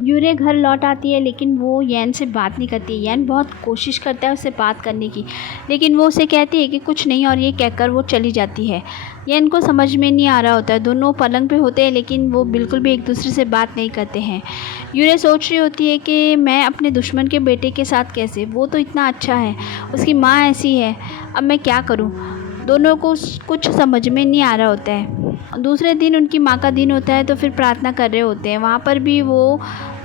यूरे घर लौट आती है लेकिन वो यैन से बात नहीं करती। यैन बहुत कोशिश करता है उससे बात करने की, लेकिन वो उसे कहती है कि कुछ नहीं, और ये कहकर वो चली जाती है। यैन को समझ में नहीं आ रहा होता है, दोनों पलंग पे होते हैं लेकिन वो बिल्कुल भी एक दूसरे से बात नहीं करते हैं। यूरे सोच रही होती है कि मैं अपने दुश्मन के बेटे के साथ कैसे, वो तो इतना अच्छा है, उसकी माँ ऐसी है, अब मैं क्या करूँ। दोनों को कुछ समझ में नहीं आ रहा होता है। दूसरे दिन उनकी माँ का दिन होता है तो फिर प्रार्थना कर रहे होते हैं। वहाँ पर भी वो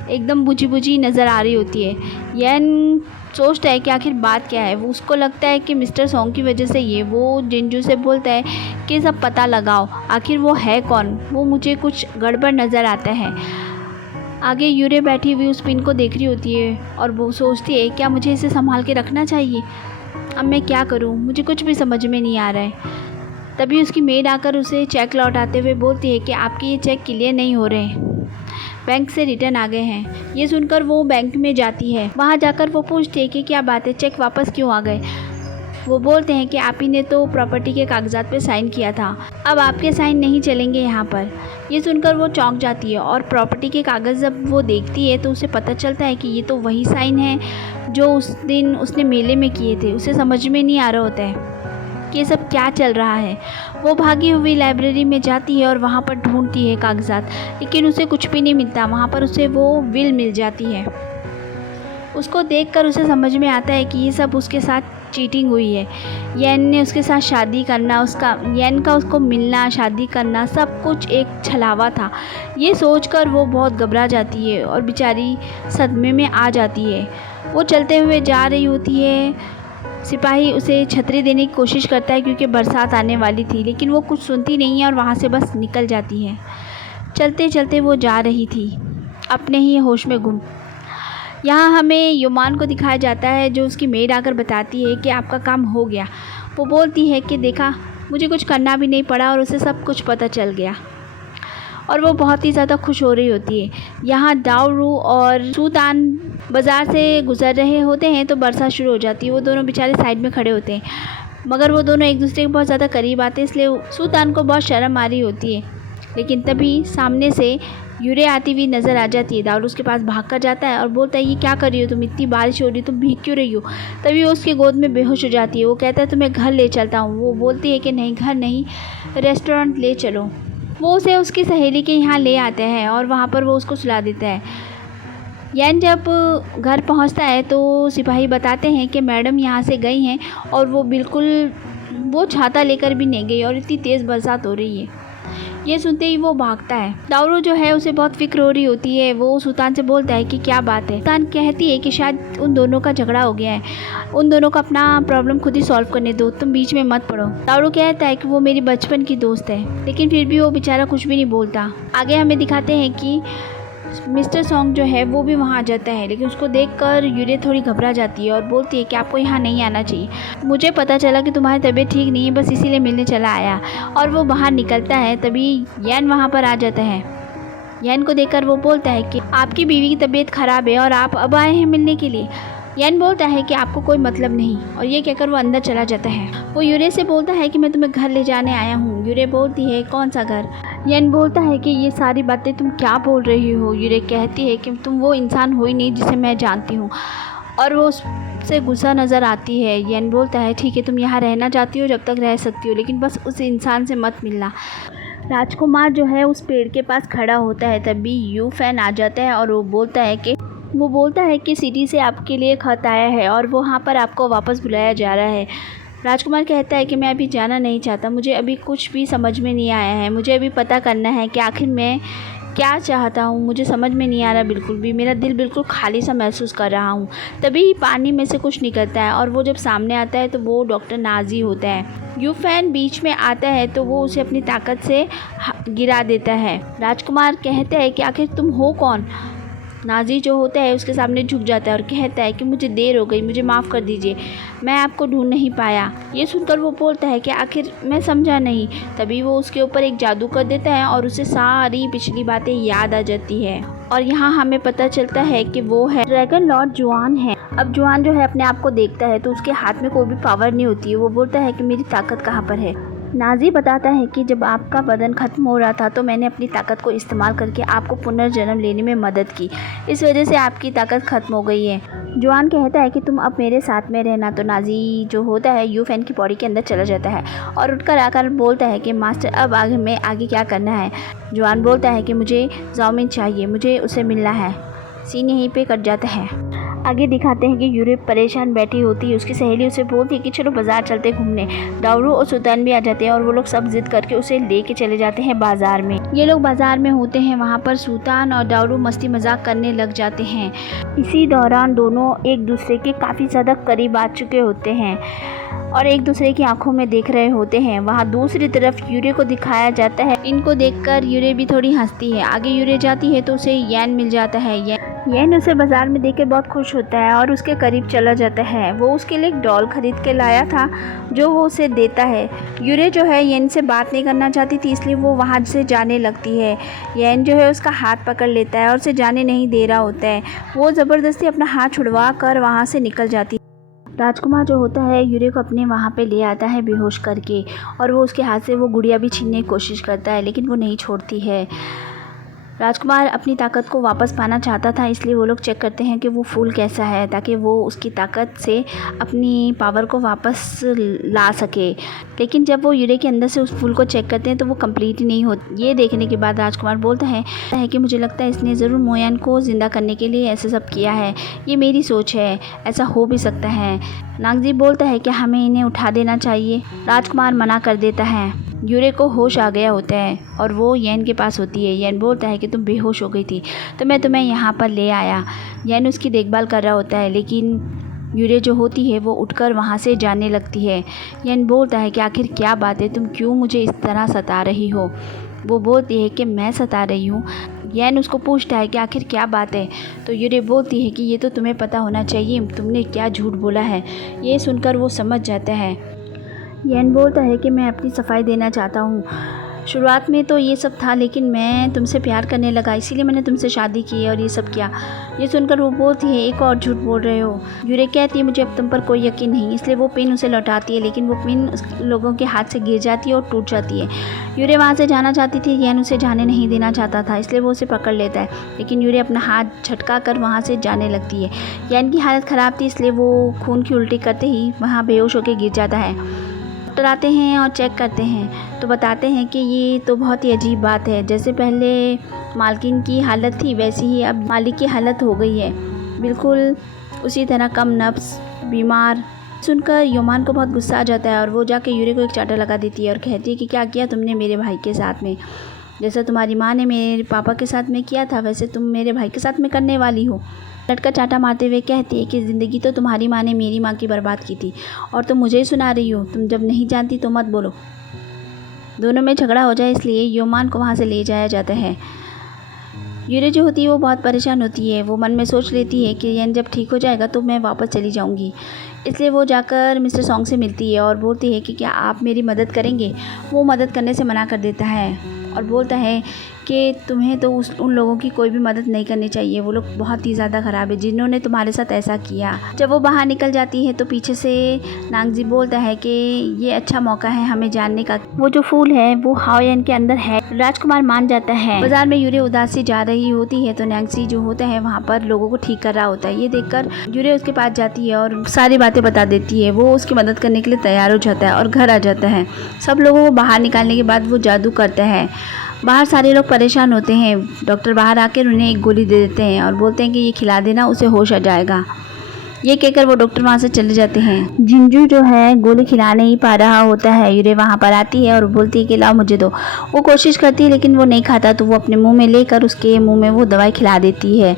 एकदम बुझी बुझी नज़र आ रही होती है। यैन सोचता है कि आखिर बात क्या है। वो उसको लगता है कि मिस्टर सॉन्ग की वजह से ये, वो जिंजू से बोलता है कि सब पता लगाओ, आखिर वो है कौन, वो मुझे कुछ गड़बड़ नज़र आता है। आगे यूरे बैठी हुई उस पिन को देख रही होती है और वो सोचती है क्या मुझे इसे संभाल के रखना चाहिए, अब मैं क्या करूं, मुझे कुछ भी समझ में नहीं आ रहा है। तभी उसकी मेड आकर उसे चेक लौटाते हुए बोलती है कि आपके ये चेक क्लियर नहीं हो रहे, बैंक से रिटर्न आ गए हैं। ये सुनकर वो बैंक में जाती है। वहाँ जाकर वो पूछती है कि क्या बात है, चेक वापस क्यों आ गए। वो बोलते हैं कि आप ही ने तो प्रॉपर्टी के कागजात पे साइन किया था, अब आपके साइन नहीं चलेंगे यहाँ पर। ये सुनकर वो चौंक जाती है और प्रॉपर्टी के कागज़ जब वो देखती है तो उसे पता चलता है कि ये तो वही साइन है जो उस दिन उसने मेले में किए थे। उसे समझ में नहीं आ रहा होता है कि ये सब क्या चल रहा है। वो भागी हुई लाइब्रेरी में जाती है और वहाँ पर ढूंढती है कागजात, लेकिन उसे कुछ भी नहीं मिलता। वहाँ पर उसे वो विल मिल जाती है। उसको देखकर उसे समझ में आता है कि ये सब उसके साथ चीटिंग हुई है। यैन ने उसके साथ शादी करना, यैन का उसको मिलना, शादी करना, सब कुछ एक छलावा था। ये सोचकर वो बहुत घबरा जाती है और बेचारी सदमे में आ जाती है। वो चलते हुए जा रही होती है। सिपाही उसे छतरी देने की कोशिश करता है क्योंकि बरसात आने वाली थी, लेकिन वो कुछ सुनती नहीं है और वहाँ से बस निकल जाती है। चलते चलते वो जा रही थी अपने ही होश में गुम। यहाँ हमें युमान को दिखाया जाता है जो उसकी मेड आकर बताती है कि आपका काम हो गया। वो बोलती है कि देखा, मुझे कुछ करना भी नहीं पड़ा और उसे सब कुछ पता चल गया, और वो बहुत ही ज़्यादा खुश हो रही होती है। यहाँ दाओरू और सूतान बाज़ार से गुज़र रहे होते हैं तो बरसात शुरू हो जाती है। वो दोनों बेचारे साइड में खड़े होते हैं, मगर वो दोनों एक दूसरे के बहुत ज़्यादा करीब आते हैं, इसलिए सूतान को बहुत शर्म आ रही होती है। लेकिन तभी सामने से यूरे आती हुई नज़र आ जाती है। दाऊरू उसके पास भाग कर जाता है और बोलता है ये क्या कर रही हो तुम, इतनी बारिश हो रही है, तुम भीग क्यों रही हो। तभी वो उसके गोद में बेहोश हो जाती है। वो कहता है तुम्हें घर ले चलता हूँ। वो बोलती है कि नहीं, घर नहीं, रेस्टोरेंट ले चलो। वो उसे उसकी सहेली के यहाँ ले आते हैं और वहाँ पर वो उसको सुला देता है। यैन जब घर पहुँचता है तो सिपाही बताते हैं कि मैडम यहाँ से गई हैं और वो छाता लेकर भी नहीं गई और इतनी तेज़ बरसात हो रही है। ये सुनते ही वो भागता है। दाऊरू जो है उसे बहुत फिक्र हो रही होती है। वो सुल्तान से बोलता है कि क्या बात है। सुल्तान कहती है कि शायद उन दोनों का झगड़ा हो गया है, उन दोनों को अपना प्रॉब्लम खुद ही सॉल्व करने दो, तुम बीच में मत पड़ो। दाऊरू कहता है कि वो मेरी बचपन की दोस्त है, लेकिन फिर भी वो बेचारा कुछ भी नहीं बोलता। आगे हमें दिखाते हैं कि मिस्टर सॉन्ग जो है वो भी वहाँ आ जाता है, लेकिन उसको देखकर यूरे थोड़ी घबरा जाती है और बोलती है कि आपको यहाँ नहीं आना चाहिए, मुझे पता चला कि तुम्हारी तबीयत ठीक नहीं है, बस इसीलिए मिलने चला आया। और वो बाहर निकलता है। तभी यैन वहाँ पर आ जाता है। यैन को देखकर वो बोलता है कि आपकी बीवी की तबीयत ख़राब है और आप अब आए हैं मिलने के लिए। यैन बोलता है कि आपको कोई मतलब नहीं, और ये कहकर वो अंदर चला जाता है। वो यूरे से बोलता है कि मैं तुम्हें घर ले जाने आया हूँ। यूरे बोलती है कौन सा घर। यैन बोलता है कि ये सारी बातें तुम क्या बोल रही हो। यूरे कहती है कि तुम वो इंसान हो ही नहीं जिसे मैं जानती हूँ, और वो उससे गुस्सा नज़र आती है। यैन बोलता है ठीक है, तुम यहाँ रहना चाहती हो, जब तक रह सकती हो, लेकिन बस उस इंसान से मत मिलना। राजकुमार जो है उस पेड़ के पास खड़ा होता है। तभी यू फैन आ जाता है और वो बोलता है कि सिटी से आपके लिए खत आया है और वहाँ पर आपको वापस बुलाया जा रहा है। राजकुमार कहता है कि मैं अभी जाना नहीं चाहता, मुझे अभी कुछ भी समझ में नहीं आया है, मुझे अभी पता करना है कि आखिर मैं क्या चाहता हूँ, मुझे समझ में नहीं आ रहा बिल्कुल भी, मेरा दिल बिल्कुल खाली सा महसूस कर रहा हूँ। तभी पानी में से कुछ निकलता है और वो जब सामने आता है तो वो डॉक्टर नाजी होता है। यू फैन बीच में आता है तो वो उसे अपनी ताकत से गिरा देता है। राजकुमार कहते हैं कि आखिर तुम हो कौन। नाजी जो होता है उसके सामने झुक जाता है और कहता है कि मुझे देर हो गई, मुझे माफ़ कर दीजिए, मैं आपको ढूंढ नहीं पाया। ये सुनकर वो बोलता है कि आखिर मैं समझा नहीं। तभी वो उसके ऊपर एक जादू कर देता है और उसे सारी पिछली बातें याद आ जाती है। और यहाँ हमें पता चलता है कि वो है ड्रैगन लॉर्ड जुआन है। अब जुआन जो है अपने आप को देखता है तो उसके हाथ में कोई भी पावर नहीं होती है। वो बोलता है कि मेरी ताकत कहाँ पर है। नाजी बताता है कि जब आपका बदन ख़त्म हो रहा था तो मैंने अपनी ताकत को इस्तेमाल करके आपको पुनर्जन्म लेने में मदद की, इस वजह से आपकी ताकत ख़त्म हो गई है। जॉन कहता है कि तुम अब मेरे साथ में रहना, तो नाजी जो होता है यू फैन की बॉडी के अंदर चला जाता है और उठकर आकर बोलता है कि मास्टर अब आगे क्या करना है। जॉन बोलता है कि मुझे जाओमिन चाहिए, मुझे उसे मिलना है। सीन यहीं पे कट जाता है। आगे दिखाते हैं कि यूरे परेशान बैठी होती है, उसकी सहेली उसे बोलती है कि चलो बाज़ार चलते घूमने। दारू और सुल्तान भी आ जाते हैं और वो लोग सब जिद करके उसे लेके चले जाते हैं बाज़ार में। ये लोग बाज़ार में होते हैं, वहाँ पर सुल्तान और दारू मस्ती मजाक करने लग जाते हैं। इसी दौरान दोनों एक दूसरे के काफ़ी ज़्यादा करीब आ चुके होते हैं और एक दूसरे की आंखों में देख रहे होते हैं। वहाँ दूसरी तरफ यूरे को दिखाया जाता है। इनको देखकर यूरे भी थोड़ी हंसती है। आगे यूरे जाती है तो उसे यैन मिल जाता है। यैन उसे बाज़ार में देख के बहुत खुश होता है और उसके करीब चला जाता है। वो उसके लिए एक डॉल खरीद के लाया था जो वो उसे देता है। यूरे जो है यैन से बात नहीं करना चाहती थी, इसलिए वो वहाँ से जाने लगती है। यैन जो है उसका हाथ पकड़ लेता है और उसे जाने नहीं दे रहा होता है। वो ज़बरदस्ती अपना हाथ छुड़वा कर वहाँ से निकल जाती है। राजकुमार जो होता है यूरे को अपने वहाँ पे ले आता है बेहोश करके और वो उसके हाथ से वो गुड़िया भी छीनने की कोशिश करता है, लेकिन वो नहीं छोड़ती है। राजकुमार अपनी ताकत को वापस पाना चाहता था, इसलिए वो लोग चेक करते हैं कि वो फूल कैसा है ताकि वो उसकी ताकत से अपनी पावर को वापस ला सके। लेकिन जब वो यूरे के अंदर से उस फूल को चेक करते हैं तो वो कंप्लीट ही नहीं होती। ये देखने के बाद राजकुमार बोलता है कि मुझे लगता है इसने ज़रूर मोयान को ज़िंदा करने के लिए ऐसा सब किया है। ये मेरी सोच है, ऐसा हो भी सकता है। नागजी बोलता है कि हमें इन्हें उठा देना चाहिए। राजकुमार मना कर देता है। यूरे को होश आ गया होता है और वो यैन के पास होती है। यैन बोलता है कि तुम बेहोश हो गई थी तो मैं तुम्हें यहाँ पर ले आया। यैन उसकी देखभाल कर रहा होता है, लेकिन यूरे जो होती है वो उठकर वहाँ से जाने लगती है। यैन बोलता है कि आखिर क्या बात है, तुम क्यों मुझे इस तरह सता रही हो। वो बोलती है कि मैं सता रही हूँ। यैन उसको पूछता है कि आखिर क्या बात है, तो यूरे बोलती है कि ये तो तुम्हें पता होना चाहिए, तुमने क्या झूठ बोला है। ये सुनकर वो समझ जाता है। यैन बोलता है कि मैं अपनी सफाई देना चाहता हूँ। शुरुआत में तो ये सब था, लेकिन मैं तुमसे प्यार करने लगा, इसीलिए मैंने तुमसे शादी की और ये सब किया। ये सुनकर वो बोलती है एक और झूठ बोल रहे हो। यूरे कहती है मुझे अब तुम पर कोई यकीन नहीं, इसलिए वो पिन उसे लौटाती है, लेकिन वो पिन लोगों के हाथ से गिर जाती है और टूट जाती है। यूरे वहाँ से जाना चाहती थी, यैन उसे जाने नहीं देना चाहता था, इसलिए वो उसे पकड़ लेता है, लेकिन यूरे अपना हाथ झटका कर वहाँ से जाने लगती है। यैन की हालत ख़राब थी, इसलिए वो खून की उल्टी करते ही वहाँ बेहोश होकर गिर जाता है। डॉक्टर आते हैं और चेक करते हैं तो बताते हैं कि ये तो बहुत ही अजीब बात है, जैसे पहले मालकिन की हालत थी वैसी ही अब मालिक की हालत हो गई है, बिल्कुल उसी तरह कम नब्ज़, बीमार। सुनकर योमान को बहुत गुस्सा आ जाता है और वो जाके यूरे को एक चाटा लगा देती है और कहती है कि क्या किया तुमने मेरे भाई के साथ में, जैसा तुम्हारी माँ ने मेरे पापा के साथ में किया था वैसे तुम मेरे भाई के साथ में करने वाली हो। लटका चाटा मारते हुए कहती है कि ज़िंदगी तो तुम्हारी माँ ने मेरी माँ की बर्बाद की थी और तुम मुझे ही सुना रही हो, तुम जब नहीं जानती तो मत बोलो। दोनों में झगड़ा हो जाए इसलिए योमान को वहाँ से ले जाया जाता है। यूरे जो होती है वो बहुत परेशान होती है। वो मन में सोच लेती है कि यैन जब ठीक हो जाएगा तो मैं वापस चली जाऊँगी, इसलिए वो जाकर मिस्टर सॉन्ग से मिलती है और बोलती है कि क्या आप मेरी मदद करेंगे। वो मदद करने से मना कर देता है और बोलता है कि तुम्हें तो उन लोगों की कोई भी मदद नहीं करनी चाहिए, वो लोग बहुत ही ज़्यादा ख़राब है जिन्होंने तुम्हारे साथ ऐसा किया। जब वो बाहर निकल जाती है तो पीछे से नागजी बोलता है कि ये अच्छा मौका है हमें जानने का, वो जो फूल है वो हाओयन के अंदर है। राजकुमार मान जाता है। बाजार में यूरे उदासी जा रही होती है तो नागजी जो होता है वहाँ पर लोगों को ठीक कर रहा होता है। ये देखकर यूरे उसके पास जाती है और सारी बातें बता देती है। वो उसकी मदद करने के लिए तैयार हो जाता है और घर आ जाता है। सब लोगों को बाहर निकालने के बाद वो जादू करता है। बाहर सारे लोग परेशान होते हैं। डॉक्टर बाहर आकर उन्हें एक गोली दे देते हैं और बोलते हैं कि ये खिला देना, उसे होश आ जाएगा। ये कहकर वो डॉक्टर वहाँ से चले जाते हैं। जिंजू जो है गोली खिला नहीं पा रहा होता है। यूरे वहाँ पर आती है और बोलती है कि लाओ मुझे दो। वो कोशिश करती है लेकिन वो नहीं खाता, तो वो अपने मुंह में लेकर उसके मुंह में वो दवाई खिला देती है।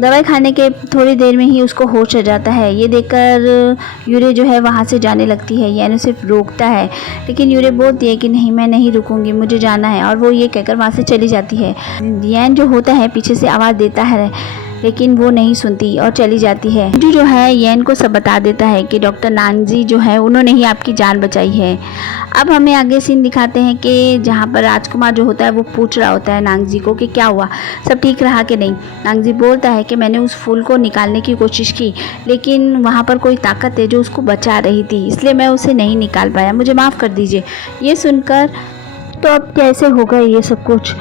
दवाई खाने के थोड़ी देर में ही उसको होश आ जाता है। ये देखकर यूरे जो है वहाँ से जाने लगती है। यैन उसे रोकता है लेकिन यूरे बोलती है कि नहीं, मैं नहीं रुकूंगी, मुझे जाना है, और वो ये कहकर वहाँ से चली जाती है। यैन जो होता है पीछे से आवाज़ देता है लेकिन वो नहीं सुनती और चली जाती है। जो है येन को सब बता देता है कि डॉक्टर नांगजी जो है उन्होंने ही आपकी जान बचाई है। अब हमें आगे सीन दिखाते हैं कि जहाँ पर राजकुमार जो होता है वो पूछ रहा होता है नांगजी को कि क्या हुआ, सब ठीक रहा कि नहीं। नांगजी बोलता है कि मैंने उस फूल को निकालने की कोशिश की, लेकिन वहाँ पर कोई ताकत है जो उसको बचा रही थी, इसलिए मैं उसे नहीं निकाल पाया, मुझे माफ़ कर दीजिए। ये सुनकर तो अब कैसे होगा ये सब कुछ।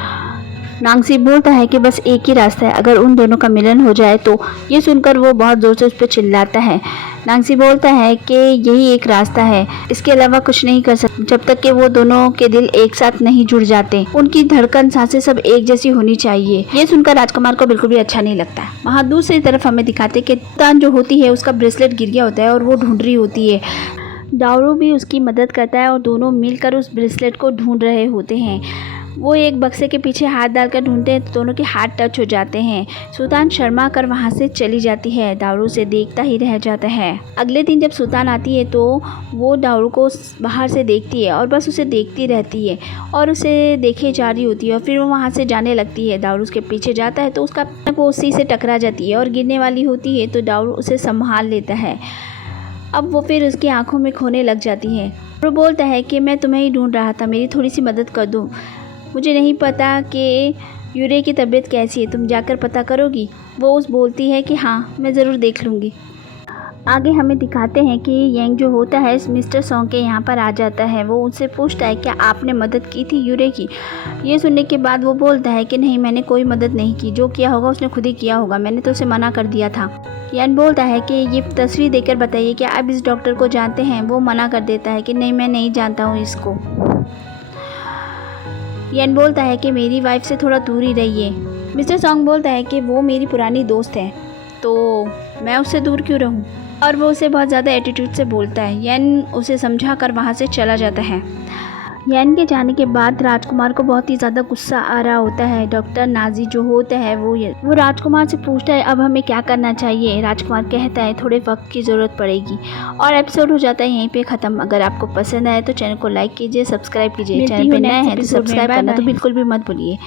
नांगजी बोलता है कि बस एक ही रास्ता है, अगर उन दोनों का मिलन हो जाए तो। ये सुनकर वो बहुत ज़ोर से उस पर चिल्लाता है। नांगजी बोलता है कि यही एक रास्ता है, इसके अलावा कुछ नहीं कर सकते जब तक कि वो दोनों के दिल एक साथ नहीं जुड़ जाते। उनकी धड़कन, सांसें सब एक जैसी होनी चाहिए। ये सुनकर राजकुमार को बिल्कुल भी अच्छा नहीं लगता। वहाँ दूसरी तरफ हमें दिखाते कि तान जो होती है उसका ब्रेसलेट गिर गया होता है और वो ढूंढ रही होती है। दारू भी उसकी मदद करता है और दोनों मिलकर उस ब्रेसलेट को ढूंढ रहे होते हैं। वो एक बक्से के पीछे हाथ डालकर ढूंढते हैं तो दोनों के हाथ टच हो जाते हैं। सुल्तान शर्मा कर वहाँ से चली जाती है, दारू से देखता ही रह जाता है। अगले दिन जब सुल्तान आती है तो वो दारू को बाहर से देखती है और बस उसे देखती रहती है और उसे देखे जा रही होती है और फिर वो वहाँ से जाने लगती है। दारू उसके पीछे जाता है तो उसका वो उसी से टकरा जाती है और गिरने वाली होती है तो दारू उसे संभाल लेता है। अब वो फिर उसकी आंखों में खोने लग जाती है। वो बोलता है कि मैं तुम्हें ही ढूंढ रहा था, मेरी थोड़ी सी मदद कर दो, मुझे नहीं पता कि यूरे की तबीयत कैसी है, तुम जाकर पता करोगी। वो उस बोलती है कि हाँ मैं ज़रूर देख लूँगी। आगे हमें दिखाते हैं कि येंग जो होता है मिस्टर सॉन्ग के यहाँ पर आ जाता है। वो उनसे पूछता है क्या आपने मदद की थी यूरे की। ये सुनने के बाद वो बोलता है कि नहीं, मैंने कोई मदद नहीं की, जो किया होगा उसने खुद ही किया होगा, मैंने तो उसे मना कर दिया था। येन बोलता है कि ये तस्वीर देखकर बताइए क्या आप इस डॉक्टर को जानते हैं। वो मना कर देता है कि नहीं, मैं नहीं जानता हूँ इसको। येन बोलता है कि मेरी वाइफ से थोड़ा दूर ही रहिए। मिस्टर सॉन्ग बोलता है कि वो मेरी पुरानी दोस्त है तो मैं उससे दूर क्यों रहूं, और वो उसे बहुत ज़्यादा एटीट्यूड से बोलता है। येन उसे समझा कर वहाँ से चला जाता है। येन के जाने के बाद राजकुमार को बहुत ही ज़्यादा गुस्सा आ रहा होता है। डॉक्टर नाजी जो होता है वो राजकुमार से पूछता है अब हमें क्या करना चाहिए। राजकुमार कहता है थोड़े वक्त की ज़रूरत पड़ेगी और एपिसोड हो जाता है यहीं पे ख़त्म। अगर आपको पसंद आए तो चैनल को लाइक कीजिए, सब्सक्राइब कीजिए। चैनल पे नए हैं तो सब्सक्राइब करना तो बिल्कुल भी मत भूलिए।